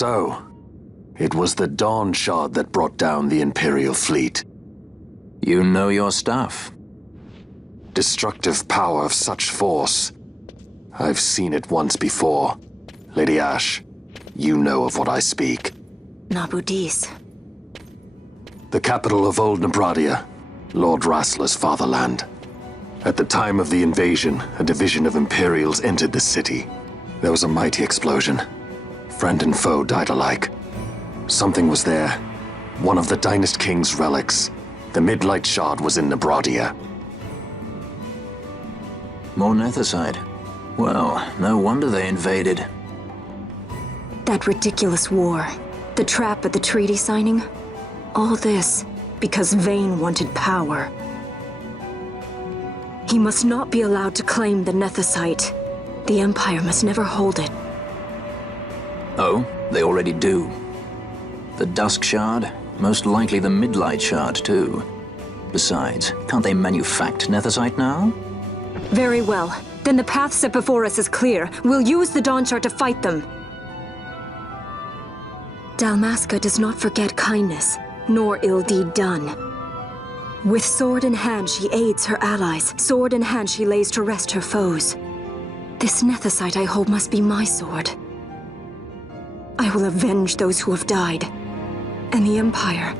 So, it was the Dawn Shard that brought down the Imperial fleet. You know your stuff. Destructive power of such force. I've seen it once before. Lady Ash, you know of what I speak. Nabudis. The capital of Old Nebradia, Lord Rassler's fatherland. At the time of the invasion, a division of Imperials entered the city. There was a mighty explosion. Friend and foe died alike. Something was there. One of the Dynast King's relics. The Midlight Shard was in Nebradia. More Nethicite. Well, no wonder they invaded. That ridiculous war. The trap at the treaty signing. All this because Vayne wanted power. He must not be allowed to claim the Nethicite. The Empire must never hold it. Oh, they already do. The Dusk Shard, most likely the Midlight Shard too. Besides, can't they manufacture Nethicite now? Very well. Then the path set before us is clear. We'll use the Dawn Shard to fight them. Dalmasca does not forget kindness, nor ill deed done. With sword in hand, she aids her allies. Sword in hand, she lays to rest her foes. This Nethicite I hold must be my sword. I will avenge those who have died. And the Empire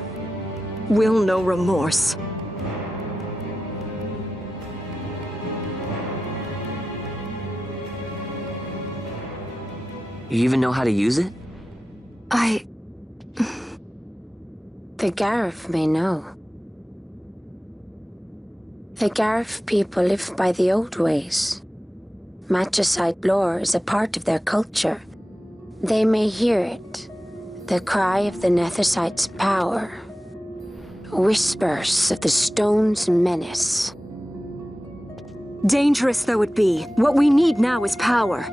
will know remorse. You even know how to use it? The Garif may know. The Garif people live by the old ways. Magicite lore is a part of their culture. They may hear it, the cry of the Nethicite's power. Whispers of the stone's menace. Dangerous though it be, what we need now is power.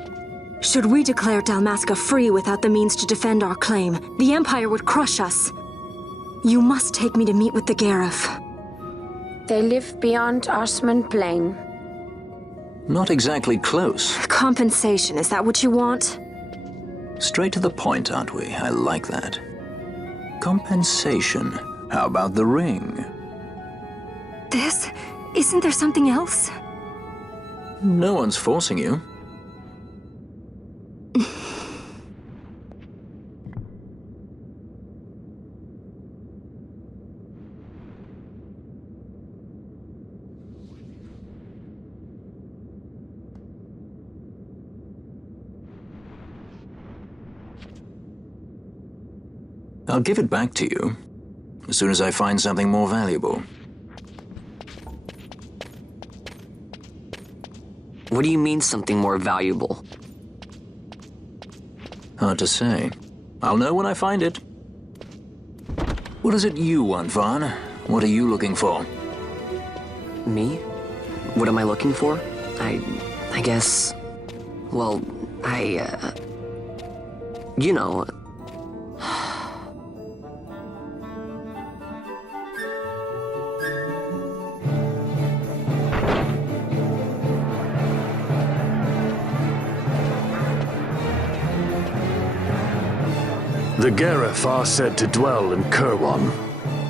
Should we declare Dalmasca free without the means to defend our claim, the Empire would crush us. You must take me to meet with the Garif. They live beyond Ozmone Plain. Not exactly close. Compensation, is that what you want? Straight to the point, aren't we? I like that. Compensation. How about the ring? This? Isn't there something else? No one's forcing you. I'll give it back to you as soon as I find something more valuable. What do you mean something more valuable? Hard to say. I'll know when I find it. What is it you want, Vaughn? What are you looking for? Me? What am I looking for? I guess... Well, you know... The Garif are said to dwell in Kirwan.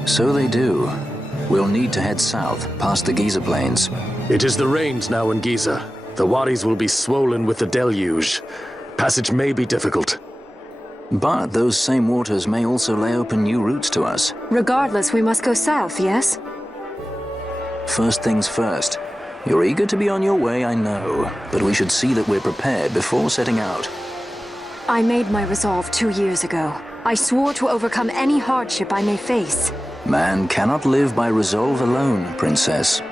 So they do. We'll need to head south, past the Giza Plains. It is the rains now in Giza. The wadis will be swollen with the deluge. Passage may be difficult. But those same waters may also lay open new routes to us. Regardless, we must go south, yes? First things first. You're eager to be on your way, I know. But we should see that we're prepared before setting out. I made my resolve 2 years ago. I swore to overcome any hardship I may face. Man cannot live by resolve alone, Princess.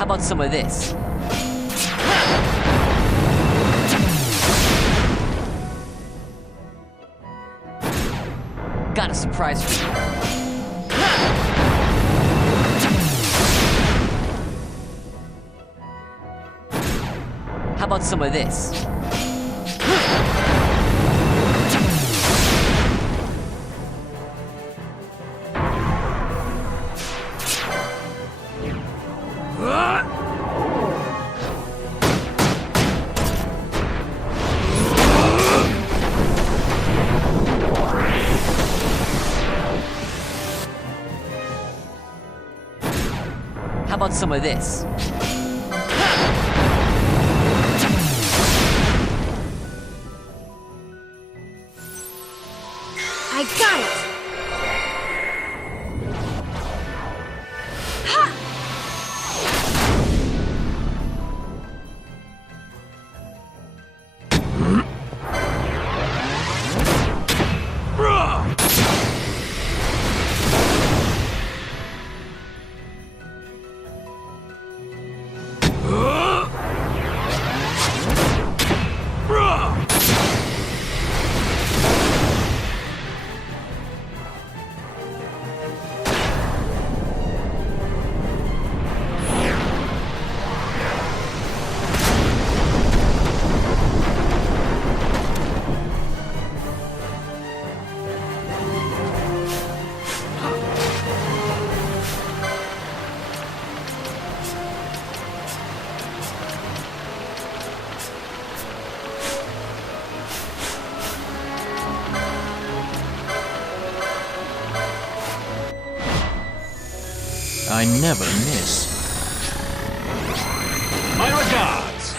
How about some of this? Got a surprise for you. How about some of this? How about some of this? I got it! never miss. My regards!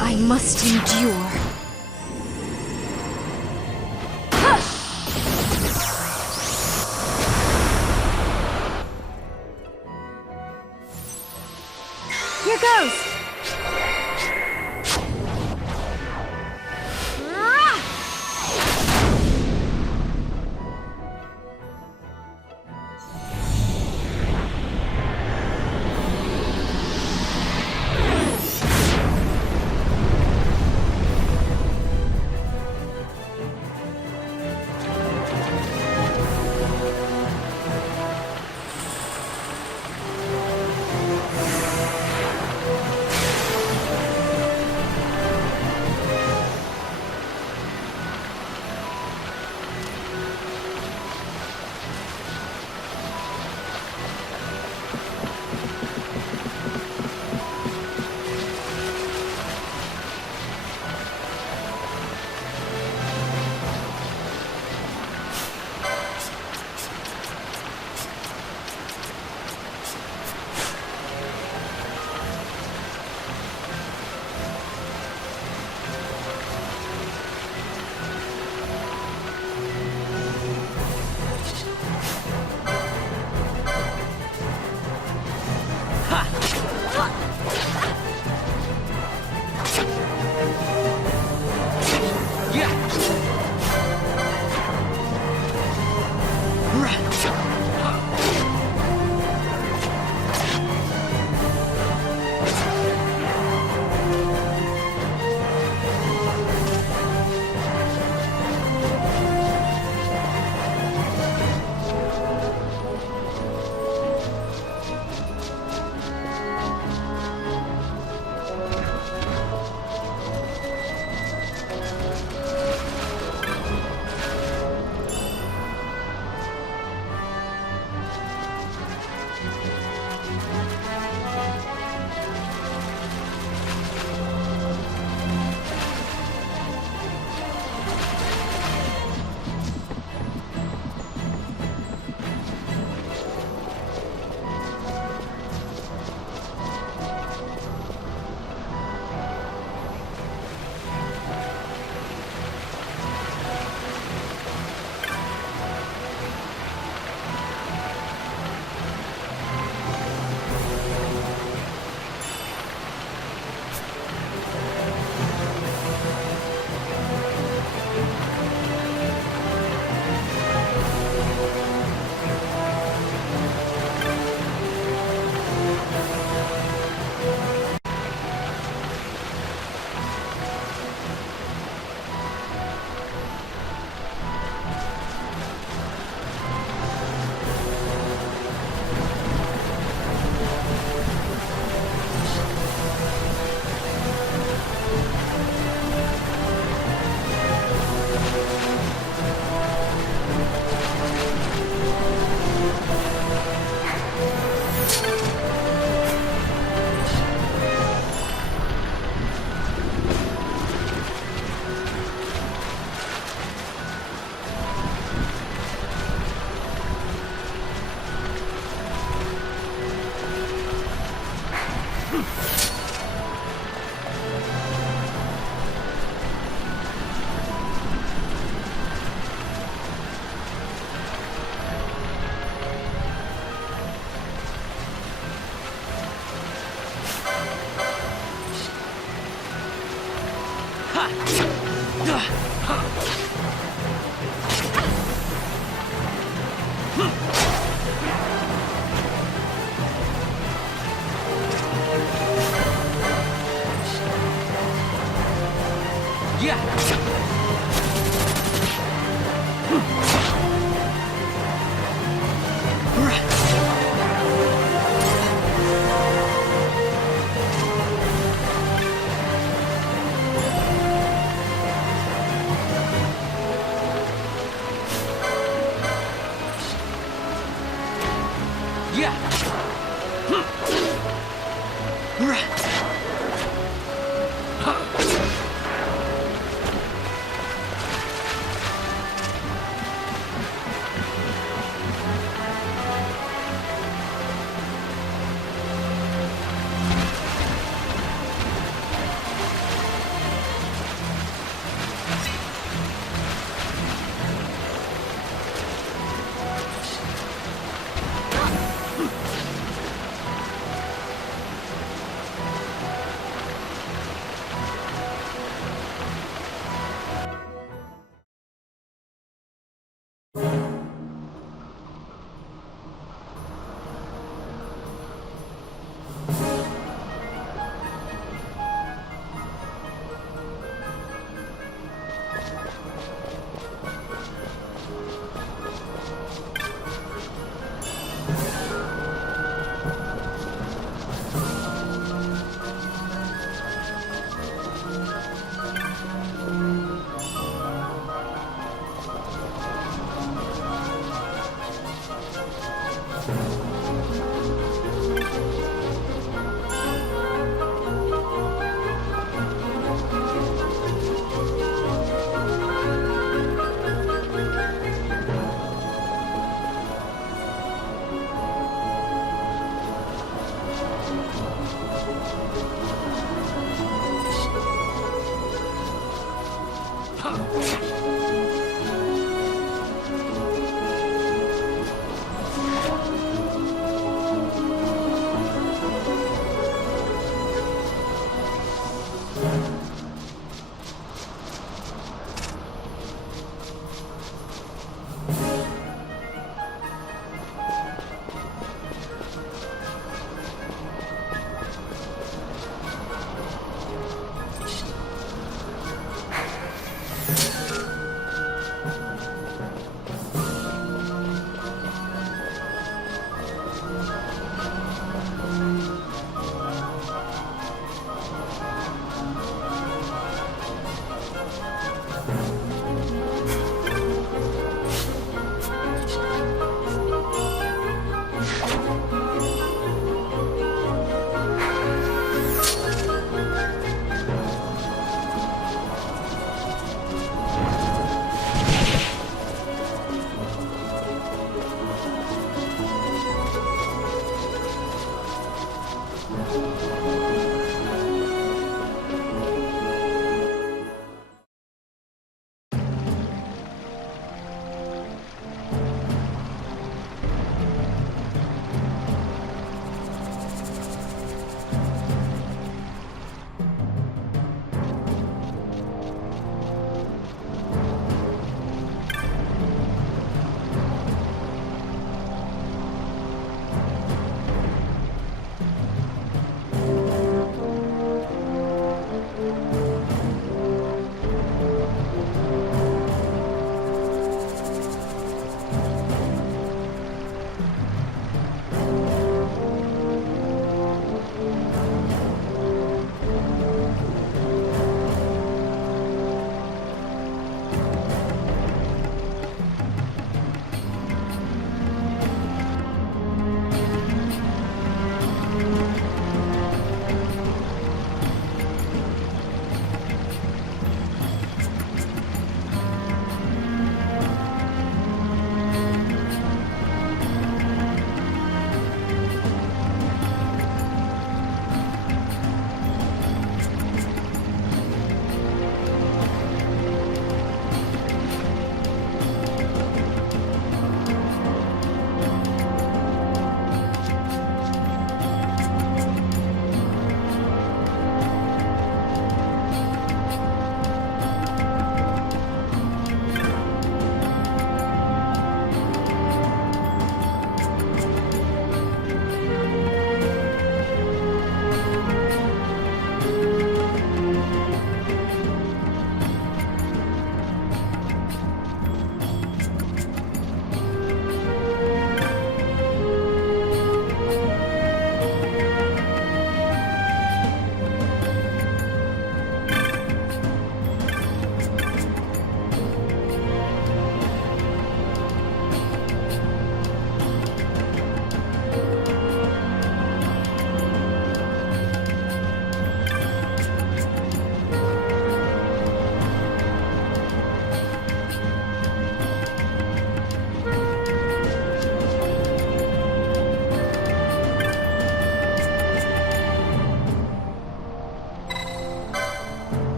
I must endure. Here goes!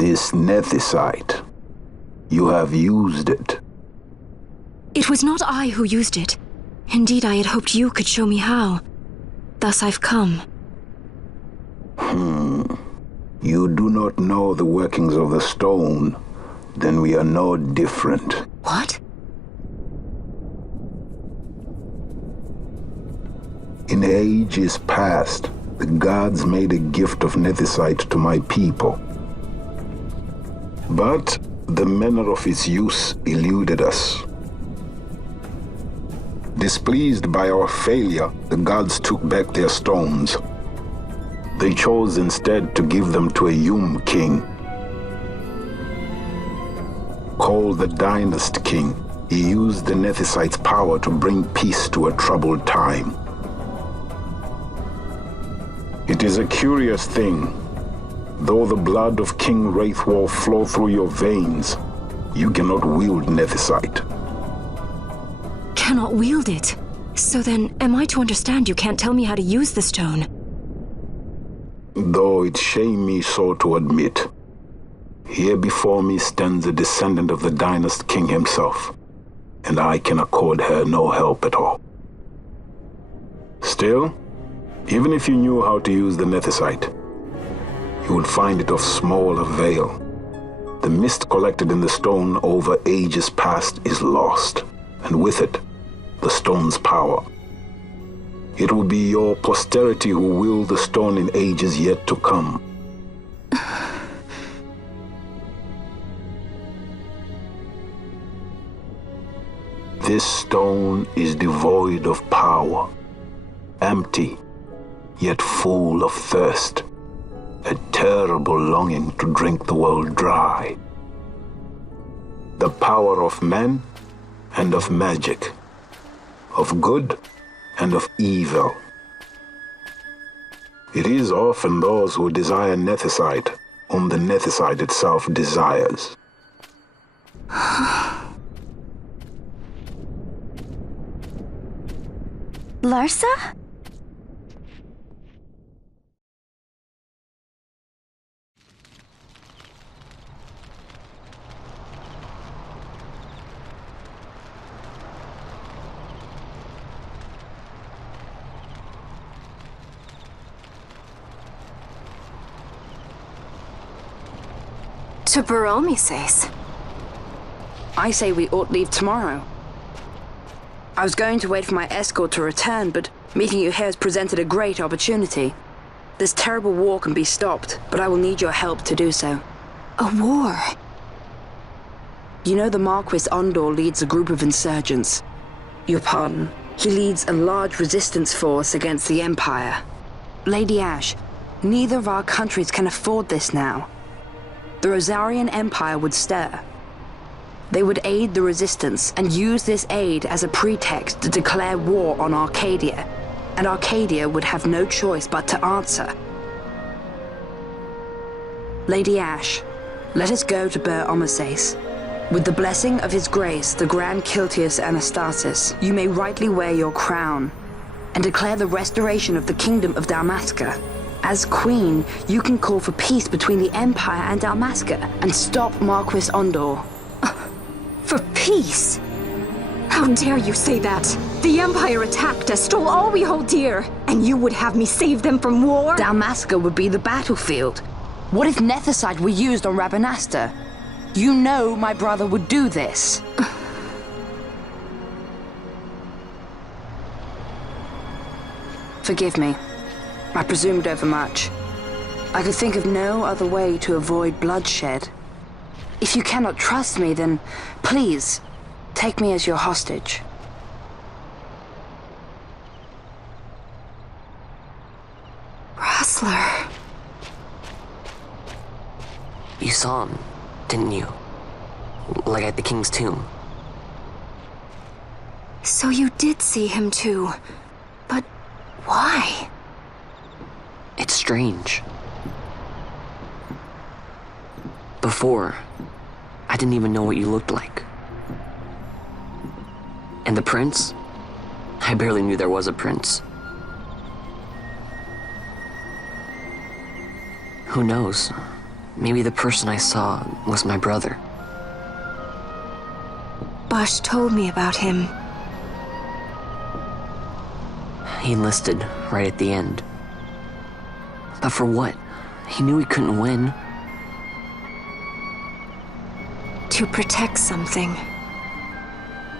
This nethicite. You have used it. It was not I who used it. Indeed, I had hoped you could show me how. Thus I've come. You do not know the workings of the stone, then we are no different. What? In ages past, the gods made a gift of nethicite to my people. But the manner of its use eluded us. Displeased by our failure, the gods took back their stones. They chose instead to give them to a Yum king. Called the Dynast King, he used the nethicite's power to bring peace to a troubled time. It is a curious thing. Though the blood of King Wraithwolf flow through your veins, you cannot wield nethicite. Cannot wield it? So then, am I to understand you can't tell me how to use the stone? Though it shame me so to admit, here before me stands a descendant of the Dynast King himself, and I can accord her no help at all. Still, even if you knew how to use the nethicite, you would find it of small avail. The mist collected in the stone over ages past is lost, and with it, the stone's power. It will be your posterity who wield the stone in ages yet to come. This stone is devoid of power, empty, yet full of thirst, a terrible longing to drink the world dry. The power of men and of magic, of good and of evil. It is often those who desire nethicite whom the nethicite itself desires. Larsa? To Baromi says. I say we ought leave tomorrow. I was going to wait for my escort to return, but meeting you here has presented a great opportunity. This terrible war can be stopped, but I will need your help to do so. A war? You know the Marquis Ondor leads a group of insurgents. Your pardon. He leads a large resistance force against the Empire. Lady Ash, neither of our countries can afford this now. The Rosarian Empire would stir. They would aid the resistance and use this aid as a pretext to declare war on Arcadia, and Arcadia would have no choice but to answer. Lady Ash, let us go to Bur Omasace. With the blessing of His Grace, the Grand Kiltius Anastasis, you may rightly wear your crown and declare the restoration of the Kingdom of Dalmasca. As Queen, you can call for peace between the Empire and Dalmasca and stop Marquis Ondor. For peace? How dare you say that? The Empire attacked us, stole all we hold dear, and you would have me save them from war? Dalmasca would be the battlefield. What if nethicite were used on Rabanasta? You know my brother would do this. Forgive me. I presumed overmuch. I could think of no other way to avoid bloodshed. If you cannot trust me, then please, take me as your hostage. Rustler. You saw him, didn't you? Like at the King's tomb. So you did see him too. But why? It's strange. Before, I didn't even know what you looked like. And the prince? I barely knew there was a prince. Who knows? maybe the person I saw was my brother. Bash told me about him. He enlisted right at the end. But for what? He knew he couldn't win. To protect something.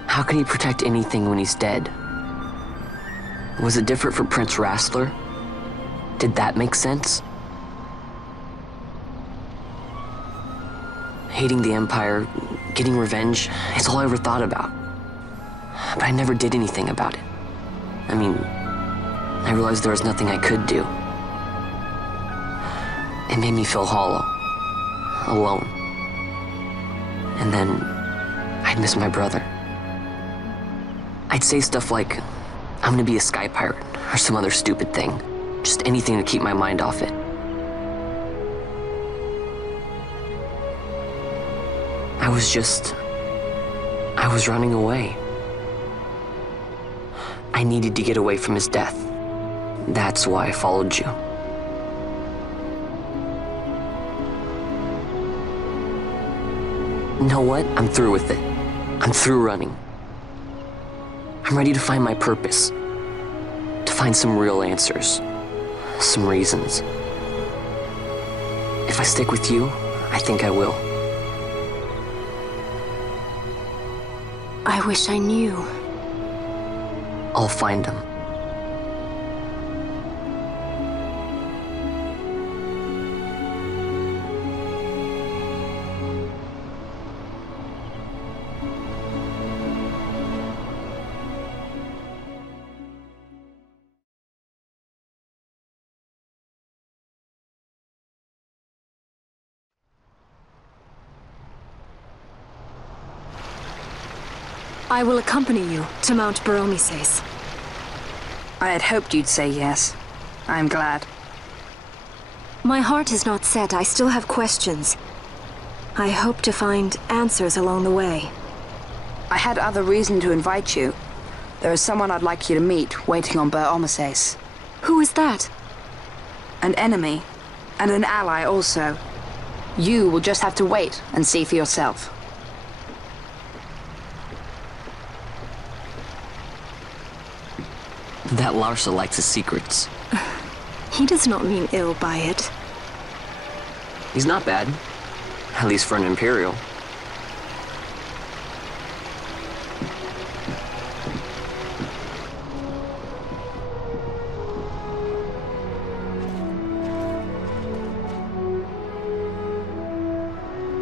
How can he protect anything when he's dead? Was it different for Prince Rassler? Did that make sense? Hating the Empire, getting revenge, it's all I ever thought about. But I never did anything about it. I mean, I realized there was nothing I could do. It made me feel hollow, alone. And then I'd miss my brother. I'd say stuff like, I'm gonna be a sky pirate, or some other stupid thing. Just anything to keep my mind off it. I was running away. I needed to get away from his death. That's why I followed you. You know what? I'm through with it. I'm through running. I'm ready to find my purpose. To find some real answers. Some reasons. If I stick with you, I think I will. I wish I knew. I'll find them. I will accompany you to Mount Baromises. I had hoped you'd say yes. I'm glad. My heart is not set. I still have questions. I hope to find answers along the way. I had other reason to invite you. There is someone I'd like you to meet waiting on Baromises. Who is that? An enemy, and an ally also. You will just have to wait and see for yourself. That Larsa likes his secrets. He does not mean ill by it. He's not bad. At least for an Imperial.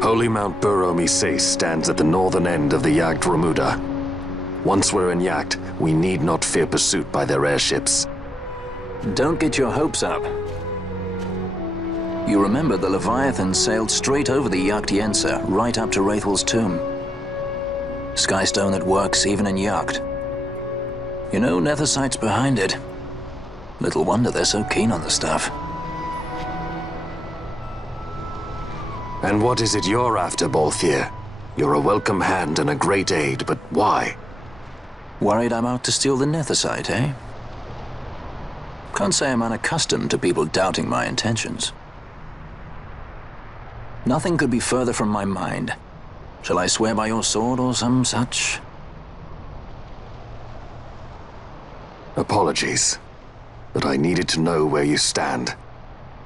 Holy Mount Baromises stands at the northern end of the Yacht Remuda. Once we're in Yacht, we need not fear pursuit by their airships. Don't get your hopes up. You remember the Leviathan sailed straight over the Yacht Yensa, right up to Wraithel's tomb. Skystone that works even in Yacht. You know, Nethersight's behind it. Little wonder they're so keen on the stuff. And what is it you're after, Balthier? You're a welcome hand and a great aid, but why? Worried I'm out to steal the Nethersight, eh? Can't say I'm unaccustomed to people doubting my intentions. Nothing could be further from my mind. Shall I swear by your sword or some such? Apologies, but I needed to know where you stand.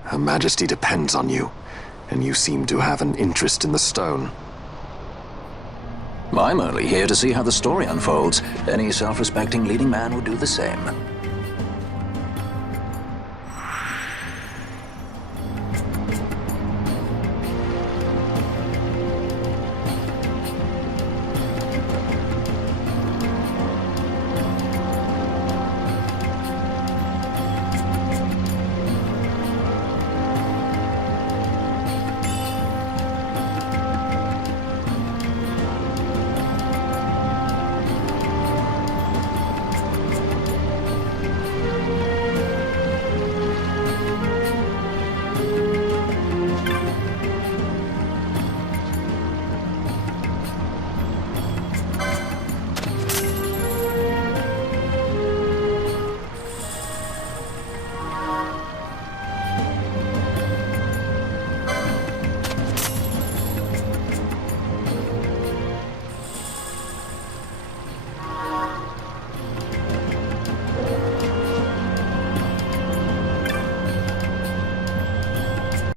Her Majesty depends on you, and you seem to have an interest in the stone. I'm only here to see how the story unfolds. Any self-respecting leading man would do the same.